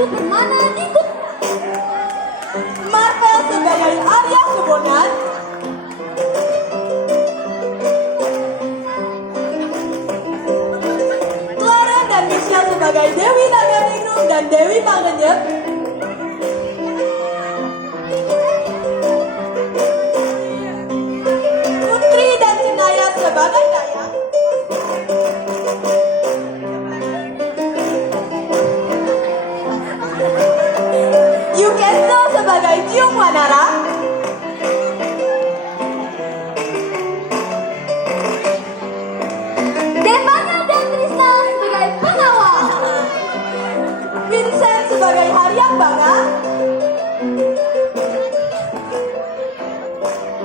Prabu Permana ikut. Marvel sebagai Arya Kebonan, Clara dan Michelle sebagai Dewi Naganingrum dan Dewi Pangenyep, Putri dan Cenaya sebagai Dayang, Yukendo sebagai Cium Wanara, Devana dan Trisna sebagai pengawal. Vincent sebagai Haryang Banga,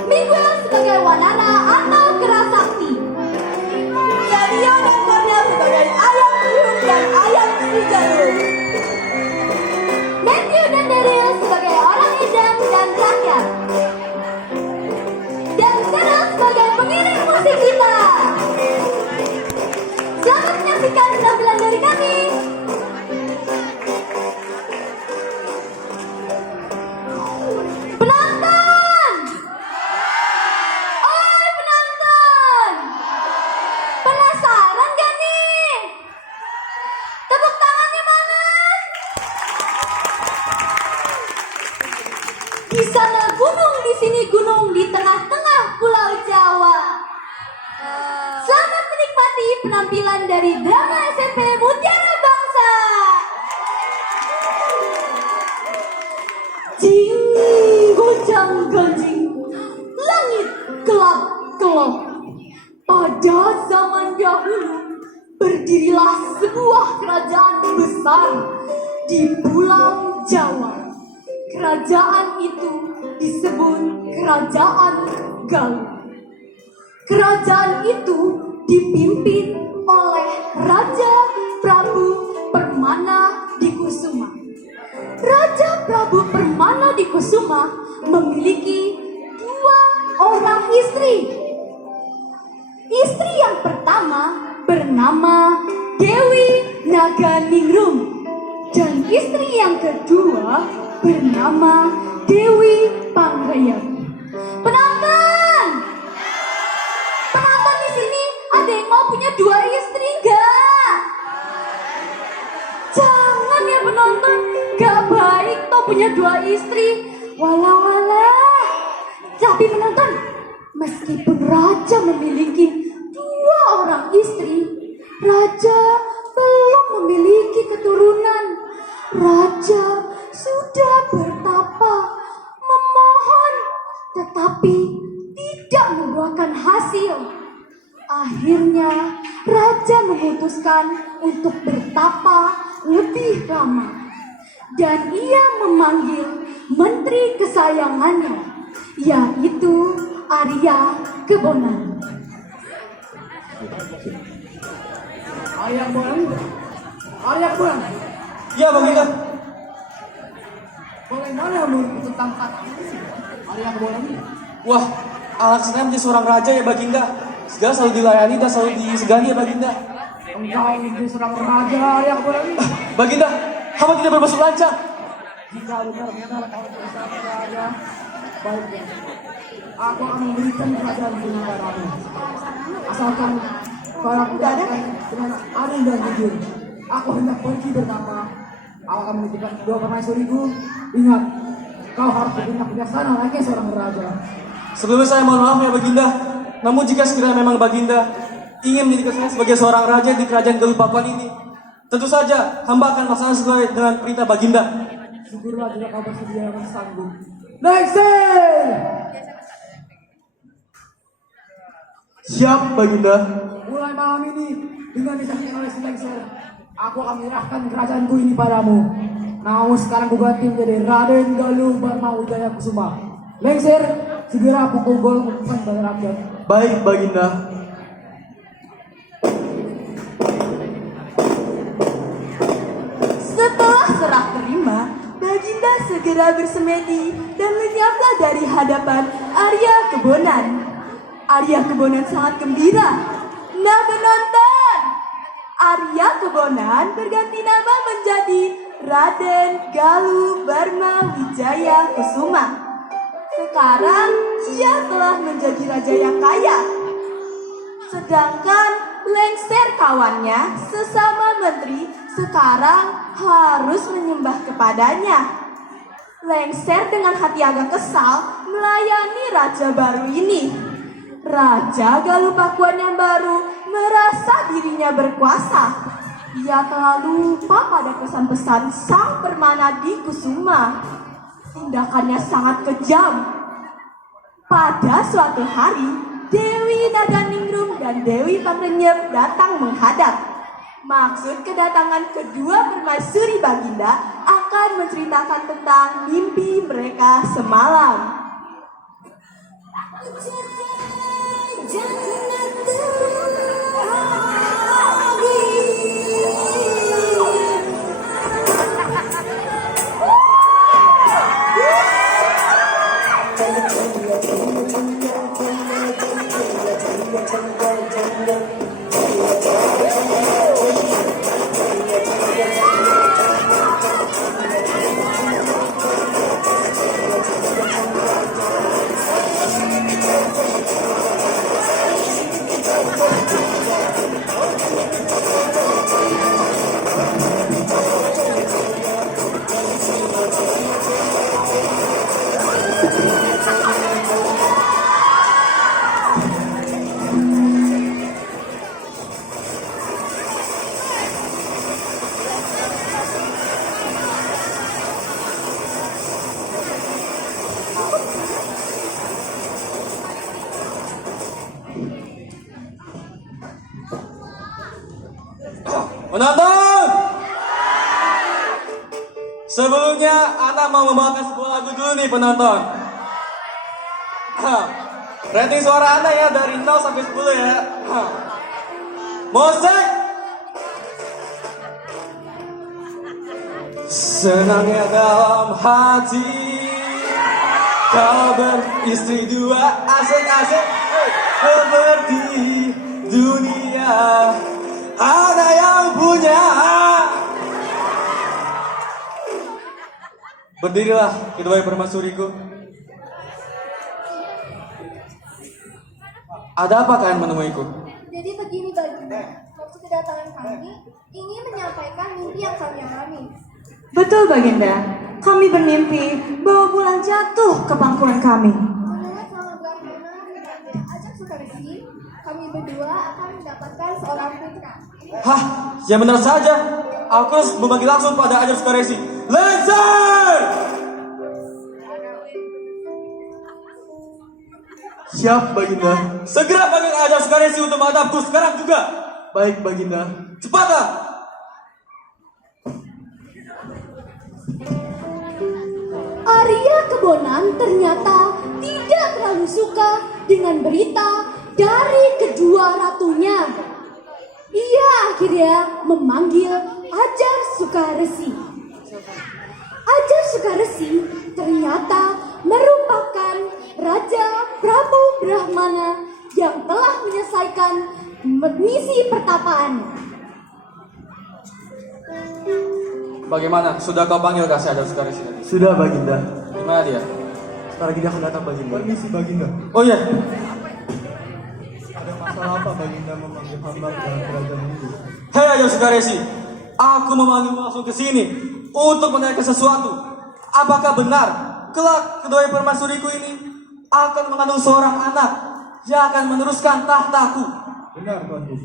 Miguel sebagai Wanara atau Kerasakti. Yadio dan Cornel sebagai Ayam Cium dan Ayam Cijarum, Matthew dan Daryl sebagai orang edam dan rakyat. Dan Cheryl sebagai pengiring musik kita. Selamat menyaksikan penampilan dari kami. Penonton! Oi penonton! Penasaran gak nih? Tepuk tangannya mana? Di sana gunung, di sini gunung, di tengah-tengah Pulau Jawa. Selamat menikmati penampilan dari drama SMP Mutiara Bangsa. Jing goncang ganjing, langit gelap gelap. Pada zaman dahulu berdirilah sebuah kerajaan besar di Pulau Jawa. Kerajaan itu disebut Kerajaan Galuh. Kerajaan itu dipimpin oleh Raja Prabu Permana Dikusuma. Raja Prabu Permana Dikusuma memiliki 2 orang istri. Istri yang pertama bernama Dewi Naganingrum dan istri yang kedua bernama Dewi Pangenyep. Penonton! Penonton di sini ada yang mau punya 2 istri enggak? Jangan ya penonton, gak baik tuh punya 2 istri. Walah. Tapi penonton, meskipun raja memiliki 2 orang istri, raja belum memiliki keturunan. Raja sudah bertapa, memohon, tetapi tidak membuahkan hasil. Akhirnya, raja memutuskan untuk bertapa lebih lama. Dan ia memanggil menteri kesayangannya, yaitu Arya Kebonan. Arya Kebonan? Arya Kebonan? Ya Baginda. Bagaimana menurutmu tentang kata Arya Kebonan ini? Wah, alasannya menjadi seorang raja ya Baginda. Segala selalu dilayani dan selalu disegani ya Baginda. Engkau menjadi seorang raja Arya Kebonan ini? Baginda, hamba tidak bermaksud lancang. Jika benar-benar kau menjadi seorang raja, baiknya aku akan memberikan kerajaan ini padamu. Asalkan kau lakukan dengan adil dan jujur. Aku hendak pergi bertapa. Aku akan menitipkan 2 permaisuriku. Ingat, kau harus bertindak bijaksana lagi seorang raja. Sebelumnya saya mohon maaf ya Baginda. Namun jika sekiranya memang Baginda ingin menjadikan saya sebagai seorang raja di kerajaan Galuh Pakuan ini, tentu saja hamba akan melaksanakan sesuai dengan perintah Baginda. Syukurlah jika kau bersedia dan sanggup. Lengser! Siap Baginda. Mulai malam ini, dengan disaksikan oleh si Lengser, aku akan menyerahkan kerajaanku ini padamu. Namun sekarang ku ganti menjadi Raden Galuh Barmawijaya Kusuma. Lengser, segera pukul gol keputusan pada rakyat. Baik Baginda. Setelah serah terima, Baginda segera bersemedi dan menyapa dari hadapan Arya Kebonan. Arya Kebonan sangat gembira. Nah penonton, Arya Kebonan berganti nama menjadi Raden Galuh Barma Wijaya Kusuma. Sekarang ia telah menjadi raja yang kaya. Sedangkan lengser kawannya sesama menteri sekarang harus menyembah kepadanya. Lengser dengan hati agak kesal melayani raja baru ini. Raja Galuh Pakuan yang baru merasa dirinya berkuasa. Ia telah lupa pada pesan-pesan sang permana di Kusuma. Tindakannya sangat kejam. Pada suatu hari, Dewi Naganingrum dan Dewi Pangrenyep datang menghadap. Maksud kedatangan kedua permaisuri Baginda akan menceritakan tentang mimpi mereka semalam. Penonton! Sebelumnya, Ana mau membawakan sebuah lagu dulu nih penonton. Rating suara Ana ya dari 0 sampai 10 ya. Musik! Senangnya dalam hati kau beristri dua, asik-asik seperti dunia ada yang punya. Berdirilah kedua permaisuriku. Ada apa kalian menemuiku? Jadi begini Baginda, maksud kedatangan kami ingin menyampaikan mimpi yang kami alami. Betul Baginda, kami bermimpi bahwa bulan jatuh ke pangkuan kami. Menurut nama Brahmana dan Ajak Sukaresi, kami berdua akan mendapatkan seorang putra. Hah, ya benar saja. Aku harus membagi langsung pada Ajak Sukaresi. Lancer! Siap, Baginda. Segera panggil Ajak Sukaresi untuk menghadapku sekarang juga. Baik, Baginda. Cepatlah! Arya Kebonan ternyata tidak terlalu suka dengan berita dari kedua ratunya. Ia akhirnya memanggil Ajar Sukaresi. Ajar Sukaresi ternyata merupakan Raja Prabu Brahmana yang telah menyelesaikan misi pertapaan. Bagaimana? Sudah kau panggil kasih Ajak Sukaresi? Sudah, Baginda. Gimana dia? Sebentar lagi dia akan datang, Baginda. Permisi, Baginda. Oh iya, Ada masalah apa, Baginda memanggil hamba ke dalam kerajaan ini? hei Ajak Sukaresi, aku memanggilmu langsung ke sini untuk menanyakan sesuatu. Apakah benar kelak kedua permaisuriku ini akan mengandung seorang anak yang akan meneruskan tahtaku? Benar, Tuanku.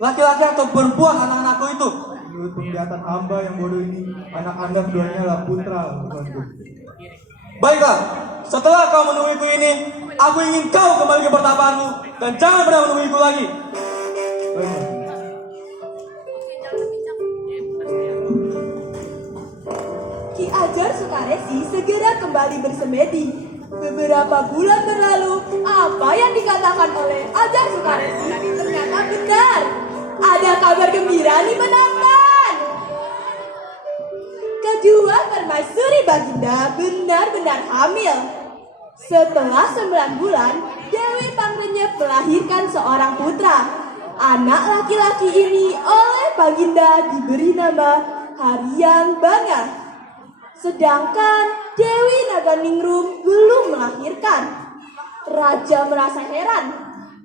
Laki-laki atau perempuan anak-anakku itu? Menurut penglihatan hamba yang bodoh ini, anak Anda keduanya adalah putra, Tuanku. Baiklah, setelah kau menemuiku ini, aku ingin kau kembali ke pertapaanmu dan jangan pernah menemuiku lagi. Baik. Ki Ajar Sukaresi segera kembali bersemedi. Beberapa bulan berlalu, apa yang dikatakan oleh Ajar Sukaresi ternyata benar. Ada kabar gembira nih penonton. Kedua permaisuri Baginda benar-benar hamil. Setelah 9 bulan, Dewi Pangrenyep melahirkan seorang putra. Anak laki-laki ini oleh Baginda diberi nama hari yang bangga. Sedangkan Dewi Naganingrum belum melahirkan. Raja merasa heran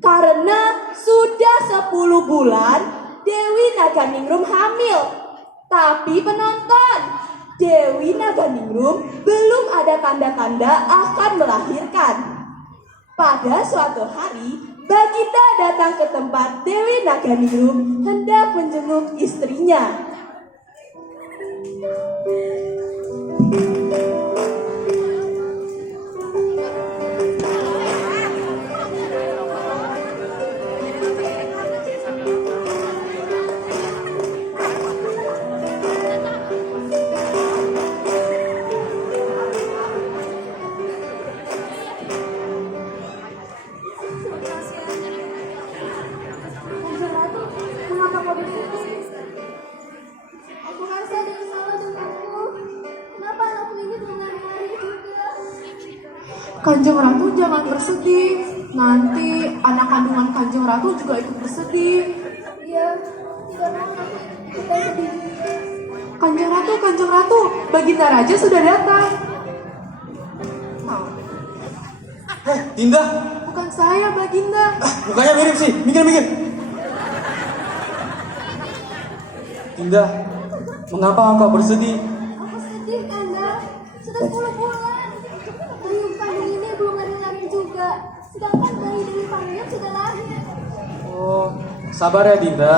karena sudah 10 bulan Dewi Naganingrum hamil. Tapi penonton, Dewi Naganingrum belum ada tanda-tanda akan melahirkan. Pada suatu hari, Baginda datang ke tempat Dewi Naganingrum hendak menjenguk istrinya. Mengapa kau bersedih? Aku rasa ada yang salah denganku. Kenapa anakku ini belum lari juga? Kanjeng Ratu jangan bersedih. Nanti anak kandungan Kanjeng Ratu juga ikut bersedih. Iya, tidak mau aku ikutan sedih. Kanjeng Ratu, Baginda Raja sudah datang. Dinda, Bukan saya, Baginda. mukanya mirip sih. Minggir. Dinda, mengapa engkau bersedih? Aku sedih, Kanda. Sudah 10 bulan. Bayi kandung ini belum lari juga. Sedangkan bayi dari Pangeran sudah lahir. Oh, sabar ya Dinda.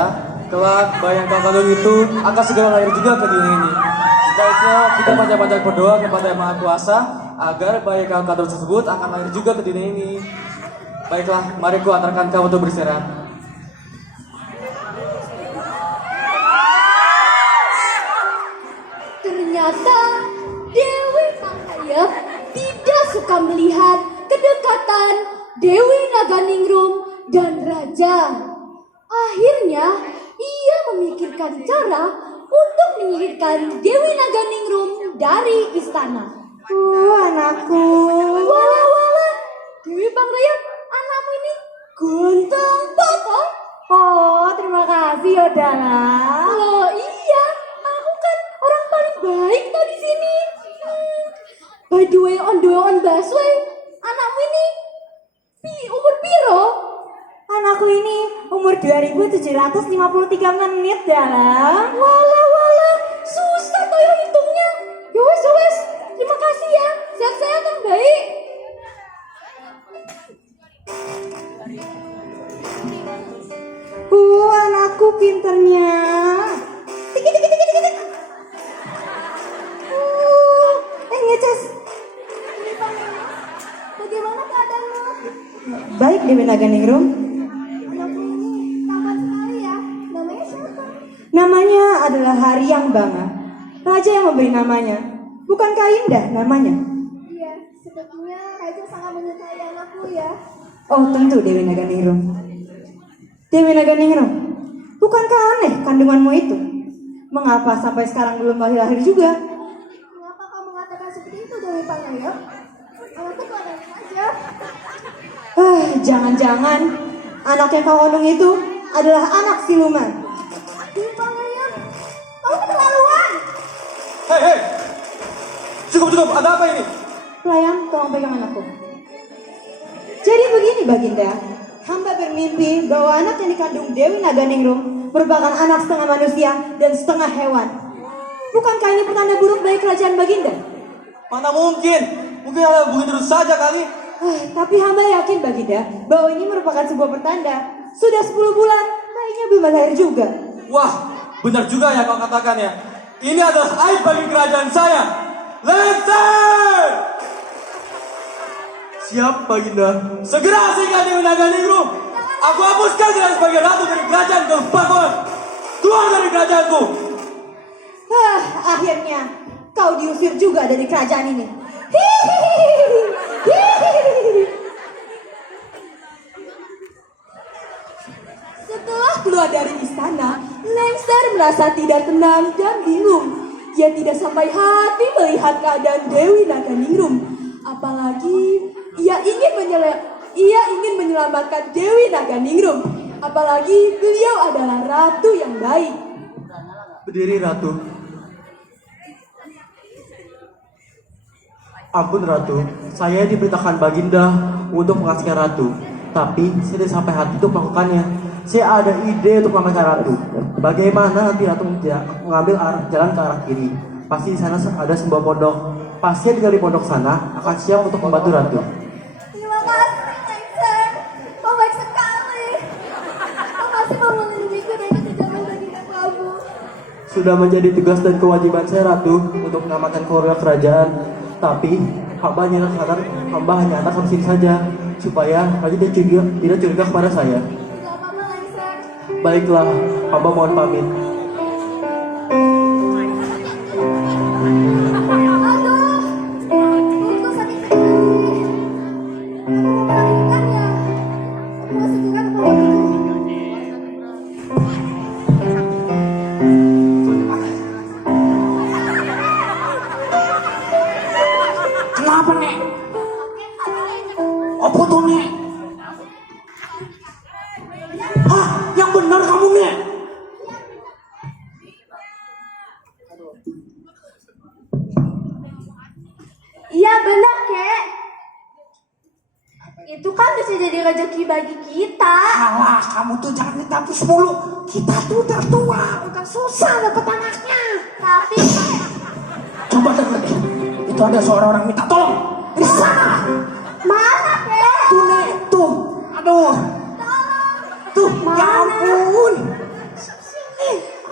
Kelak bayi yang kau kandung itu akan segera lahir juga ke dunia ini. Sebaiknya kita banyak-banyak berdoa kepada Yang Maha Kuasa agar bayi yang kau kandung tersebut akan lahir juga ke dunia ini. Baiklah, mari ku antarkan kau untuk beristirahat. Ternyata Dewi Panghayap tidak suka melihat kedekatan Dewi Naganingrum dan Raja. Akhirnya ia memikirkan cara untuk menyingkirkan Dewi Naganingrum dari istana. Anakku. Wala, Dewi Panghayap, anakmu ini ganteng banget. Oh, terima kasih, Yodala. Loh iya, aku kan orang paling baik tuh di sini. By the way, on busway, anakmu ini umur piro? Anakku ini umur 2753 menit, Dala. Wala, susah toh ya hitungnya. Yowes, terima kasih ya, sehat-sehat yang baik. Anakku pinternya. Ngeces. Bagaimana keadaanmu? Baik, Dewi Naganingrum. Anakmu ini tampan sekali ya. Namanya siapa? Namanya adalah Hari yang Bangga. Raja yang memberi namanya. Bukankah indah namanya? Iya, sepertinya Raja sangat menyukai anakku ya. Oh, tentu Dewi Naganingrum. Dewi Naganingrum, bukankah aneh kandunganmu itu? Mengapa sampai sekarang belum lahir juga? Mengapa kau mengatakan seperti itu, Dewi Panghayap? Anakku tuh anak saja. Jangan-jangan anak yang kau kandung itu adalah anak siluman. Dewi Panghayap, kau keterlaluan. Hei, cukup, ada apa ini? Pelayan, tolong pegang anakku. Jadi begini, Baginda. Hamba bermimpi bahwa anak yang dikandung Dewi Naganingrum merupakan anak setengah manusia dan setengah hewan. Bukankah ini pertanda buruk bagi kerajaan Baginda? Mana mungkin hal begitu saja kali. Tapi hamba yakin, Baginda, bahwa ini merupakan sebuah pertanda. Sudah 10 bulan, bayinya belum lahir juga. Wah, benar juga yang kau katakan ya. Ini adalah aib bagi kerajaan saya. Lengser! Siap, Baginda. Segera singkat Dewi Naganingrum. Aku hapuskan dia sebagai ratu dari kerajaan Kelumpangan. Keluar dari kerajaanku. Akhirnya kau diusir juga dari kerajaan ini. Setelah keluar dari istana, Lengser merasa tidak tenang dan bingung. Ia tidak sampai hati melihat keadaan Dewi Naganingrum. Apalagi ia ingin menyelamatkan Dewi Naganingrum. Apalagi beliau adalah ratu yang baik. Berdiri, Ratu. Ampun Ratu, saya diberitakan Baginda untuk mengasihkan Ratu. Tapi saya tidak sampai hati untuk melakukannya. Saya ada ide untuk mengasihkan Ratu. Bagaimana nanti Ratu mengambil jalan ke arah kiri? Pasti di sana ada sebuah pondok. Pasti tinggal di pondok sana akan siap untuk membantu Ratu. Terima kasih, Lengser. Kau baik sekali. Kau masih mau melindungiku dari kekejaman Baginda Prabu. Sudah menjadi tugas dan kewajiban saya Ratu untuk mengamankan keluarga kerajaan. Tapi hamba hanya akan sampai sini saja supaya Raja tidak curiga kepada saya. Tidak apa-apa, Lengser. Baiklah, hamba mohon pamit. Aduh, perutku sakit sekali. Aku mau melahirkannya. Aku mau segera ke pondokku. Kenapa nek? Apa tuh nek? Hah, yang benar kamu nek? Iya benar, Kek. Itu kan bisa jadi rezeki bagi kita. Alah, kamu tuh jangan minta pus mulu. Kita tuh udah tua, udah susah dapet anaknya. Tapi, Kek, Coba dengar deh, itu ada seorang orang minta tolong di sana. mana, Kek? Tuh nek, tuh, aduh, tuh, ya ampun.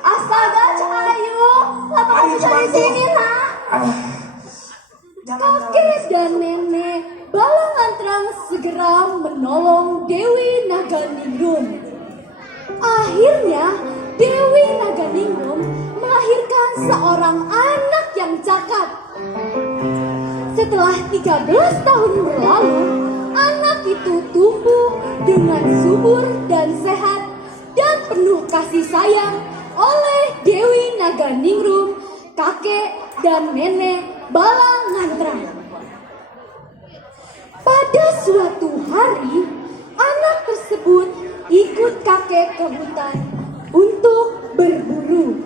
Astaga, Cahayu. Kenapa kamu Ayo, bisa di bantu. sini, nak? Ah, jangan, Kakek dan nenek Balangantrang segera menolong Dewi Naganingrum. Akhirnya Dewi Naganingrum melahirkan seorang anak yang cakap. Setelah 13 tahun berlalu, anak itu tumbuh dengan subur dan sehat dan penuh kasih sayang oleh Dewi Naganingrum, kakek dan nenek Balangantrang. Pada suatu hari, anak tersebut ikut kakek ke hutan untuk berburu,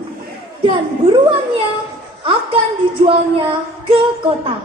dan buruannya akan dijualnya ke kota.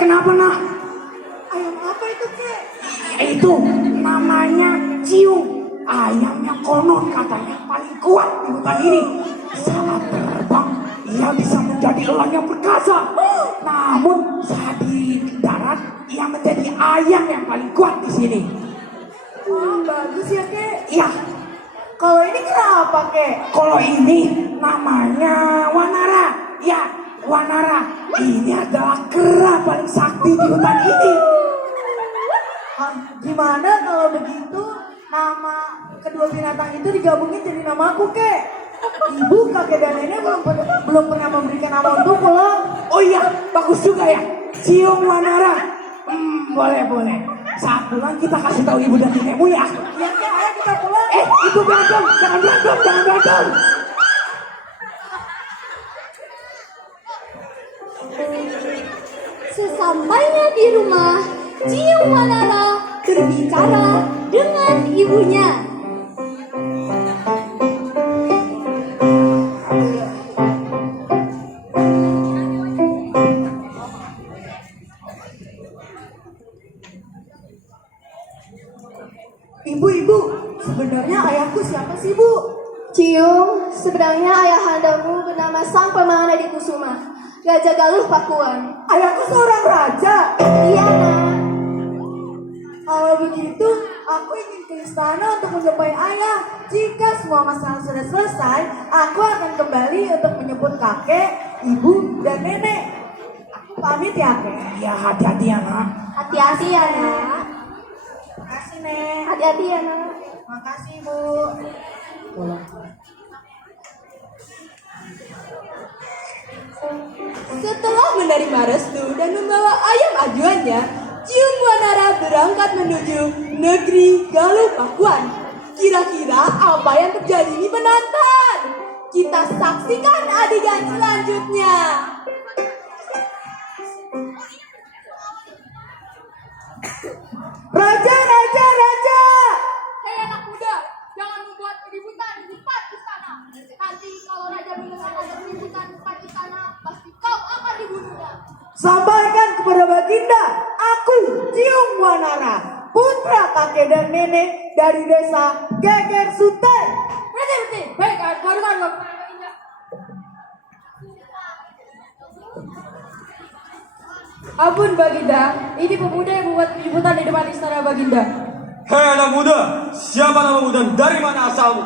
Kenapa nak? Ayam apa itu, Kek? Itu namanya ciung. Ayam yang konon katanya paling kuat di hutan ini. Saat terbang, ia bisa menjadi elang yang perkasa. Namun saat di darat, ia menjadi ayam yang paling kuat di sini. Wah, bagus ya, Kek. Iya, Kalau ini kenapa, Kek? kalau ini namanya Wanara. Ya, Wanara. Ini adalah kera paling sakti di hutan ini. Gimana kalau begitu nama kedua binatang itu digabungin jadi namaku, Kek? Ibu, kakek, dan nenek belum pernah memberikan nama untukku loh. Oh iya, bagus juga ya. Cium Wanara. Boleh. Saat pulang kita kasih tahu ibu dan nenekmu ya. Ya, Kek, ayo kita pulang. Ibu berantem, jangan berantem. Sesampainya di rumah, Ciung Wanara berbicara dengan ibunya. Ibu, sebenarnya ayahku siapa sih, Bu? Cium, sebenarnya ayahandamu bernama Sang Pemana di Kusuma, Raja Galuh Pakuan. Ayahku seorang raja. Iya, nak. Kalau begitu, aku ingin ke istana untuk menjumpai ayah. Jika semua masalah sudah selesai, aku akan kembali untuk menyebut kakek, ibu, dan nenek. Aku pamit ya, Kek. Ya hati-hati ya nak. Hati-hati ya, nak. Makasih, Nek. Hati-hati ya, nak. Makasih, Bu. Setelah menerima restu dan membawa ayam ajuannya, Ciung Wanara berangkat menuju negeri Galuh Pakuan. Kira-kira apa yang terjadi ini menantang? Kita saksikan adegan selanjutnya. Raja! Hei anak muda, jangan membuat keributan di depan istana. Nanti kalau raja mendengar ada keributan di depan istana, pasti kau akan dibunuhnya. Sampaikan kepada Baginda, aku Ciung Wanara, putra kakek dan nenek dari desa Geger Suten. Berhenti. Baik, baru. Ampun Baginda, ini pemuda yang membuat keributan di depan istana Baginda. Hei anak muda, siapa namamu dan dari mana asalmu?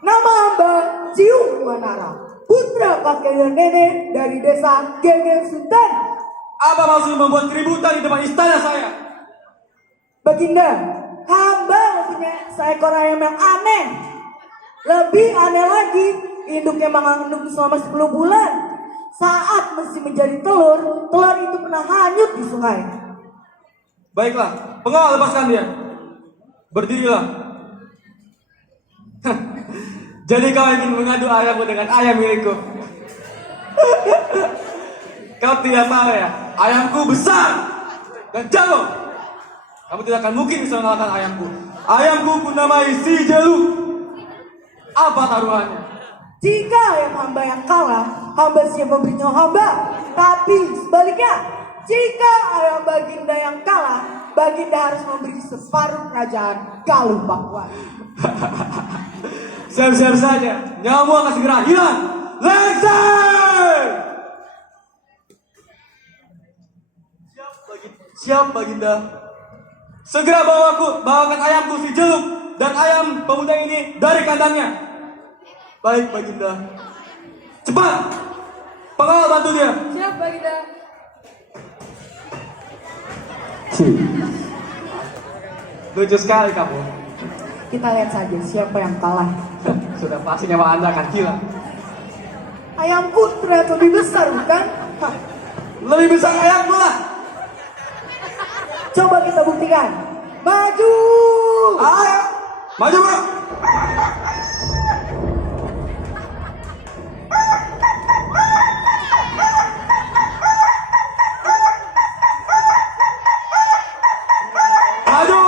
Nama hamba Ciung Wanara, putra kakek dan nenek dari desa Geger Suten. Apa maksud membuat keributan di depan istana saya? Baginda, hamba mempunyai seekor ayam yang aneh. Lebih aneh lagi, induknya mengandung selama 10 bulan. Saat mesti menjadi telur itu pernah hanyut di sungai. Baiklah, pengawal lepaskan dia. Berdirilah. Jadi kau ingin mengadu ayammu dengan ayam milikku? Kau tidak tahu ya, ayamku besar dan jago. Kamu tidak akan mungkin bisa mengalahkan ayamku. Ayamku kunamai si Jeluk. Apa taruhannya? Jika ayam hamba yang kalah, hamba siap memberi nyawa hamba. Tapi sebaliknya, jika ayam Baginda yang kalah, Baginda harus memberi separuh kerajaan Galuh Pakuan. Siap-siap saja, nyawamu akan segera hilang. Lengser! Siap Baginda. Segera bawakan ayamku si Jeluk dan ayam pemuda ini dari kandangnya. Baik Baginda. Cepat, pengawal bantu dia. Siap Baginda. Lucu sekali kamu. Kita lihat saja siapa yang kalah. Sudah pasti nyawa Anda akan hilang. Ayamku ternyata lebih besar, bukan? Hah, Lebih besar ayamku lah. coba kita buktikan. Maju! Ayo, maju bro. Maju.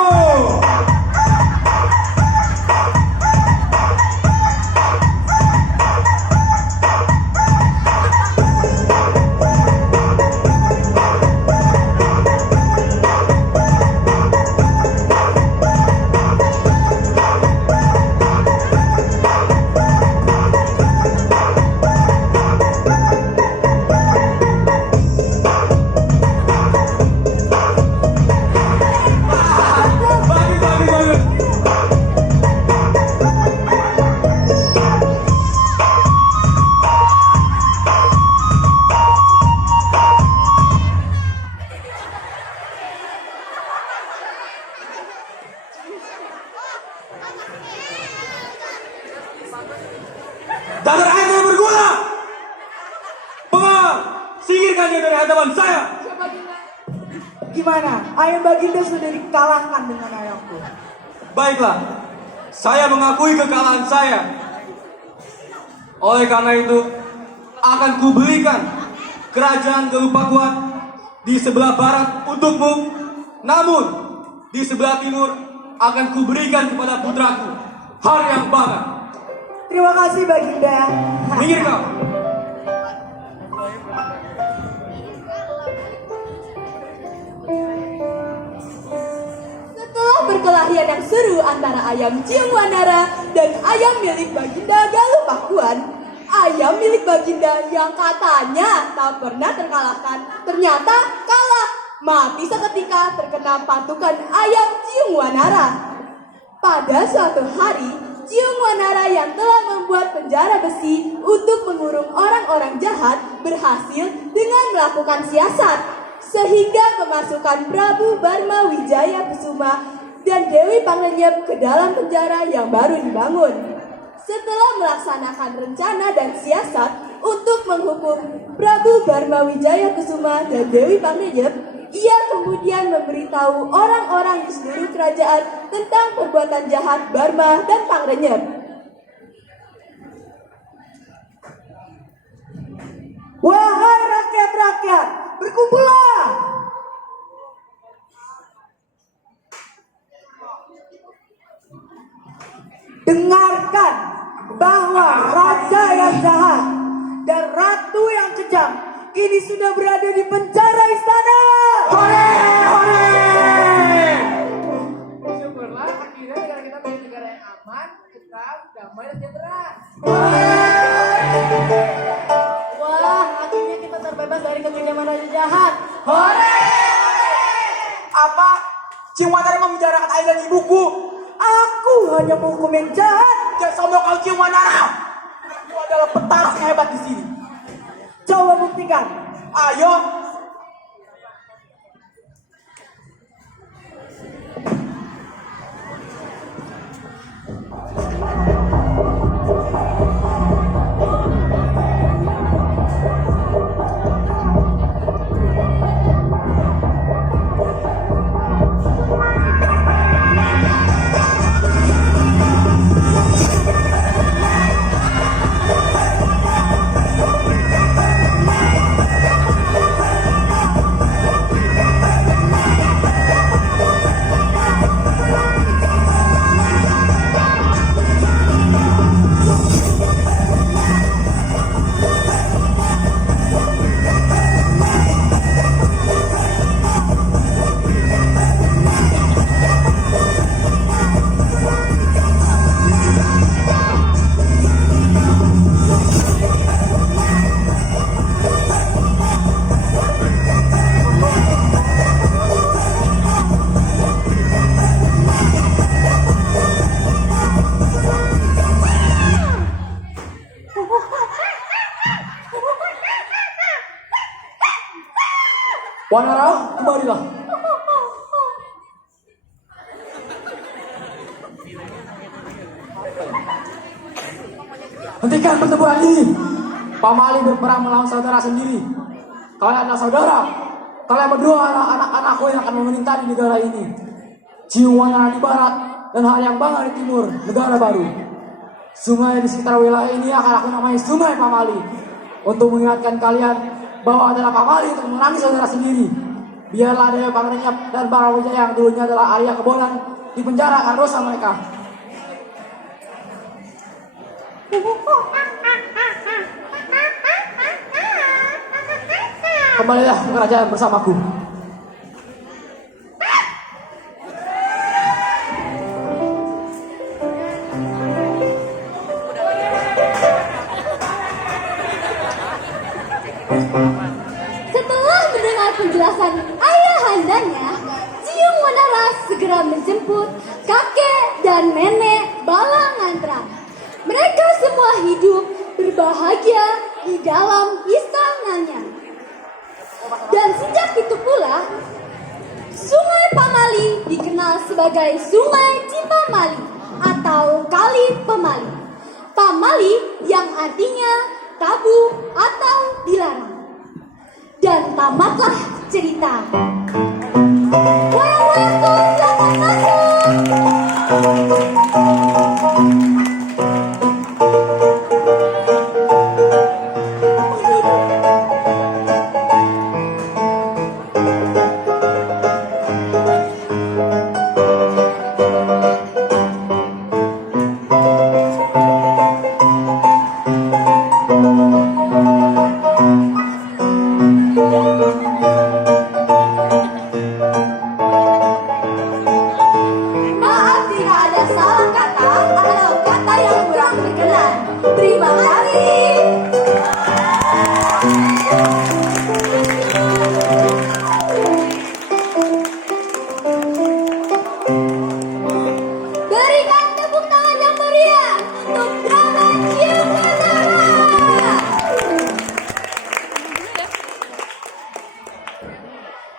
singkirkan dia dari hadapan saya. Gimana? Ayam Baginda sudah dikalahkan dengan ayamku. Baiklah, saya mengakui kekalahan saya. Oleh karena itu, akan kuberikan kerajaan Galupakuan di sebelah barat untukmu. Namun, di sebelah timur akan kuberikan kepada putraku, Haryambana. Terima kasih Baginda. Minggir kau. Setelah perkelahian yang seru antara ayam Ciungwanara dan ayam milik Baginda Galupakuan, ayam milik Baginda yang katanya tak pernah terkalahkan ternyata kalah, mati seketika terkena patukan ayam Ciungwanara. Pada suatu hari, Ciungwanara yang telah membuat penjara besi untuk mengurung orang-orang jahat berhasil dengan melakukan siasat, sehingga memasukkan Prabu Barma Wijaya Kusuma dan Dewi Pangrenyep ke dalam penjara yang baru dibangun. Setelah melaksanakan rencana dan siasat untuk menghukum Prabu Barma Wijaya Kusuma dan Dewi Pangrenyep, ia kemudian memberitahu orang-orang di seluruh kerajaan tentang perbuatan jahat Barma dan Pangrenyep. Wahai rakyat-rakyat, berkumpullah. Dengarkan bahwa raja yang jahat dan ratu yang kejam kini sudah berada di penjara istana. Hore, hore! Syukurlah akhirnya negara kita menjadi negara yang aman, tetap damai dan sejahtera. Wah, akhirnya kita terbebas dari kekejaman raja jahat. Hore! Apa? Ciungwanara memenjarakan ayah dan ibuku? Aku hanya menghukum yang jahat. Jangan sombong kau Ciungwanara. Aku adalah petarung yang hebat di sini. Coba buktikan. Ayo. Wanara, kembalilah. Hentikan pertempuran ini. Pamali berperang melawan saudara sendiri. Kalian adalah saudara. Kalian berdua adalah anak-anakku yang akan memerintah di negara ini. Ciungwanara di barat dan Haryambana di timur, negara baru. Sungai di sekitar wilayah ini akan aku namai Sungai Pamali. Untuk mengingatkan kalian bahwa adalah Pamali untuk memerangi saudara sendiri. Biarlah Dewi Pangrenyep dan para wijaya yang dulunya adalah Arya Kebonan di penjara akan dosa mereka. Kembalilah ke kerajaan bersamaku. Setelah mendengar penjelasan ayahandanya, Ciungwanara segera menjemput kakek dan nenek Balangantra. Mereka semua hidup berbahagia di dalam istananya. Dan sejak itu pula, Sungai Pamali dikenal sebagai Sungai Cipamali atau Kali Pemali. Pamali yang artinya tabu atau dilarang. tamatlah cerita.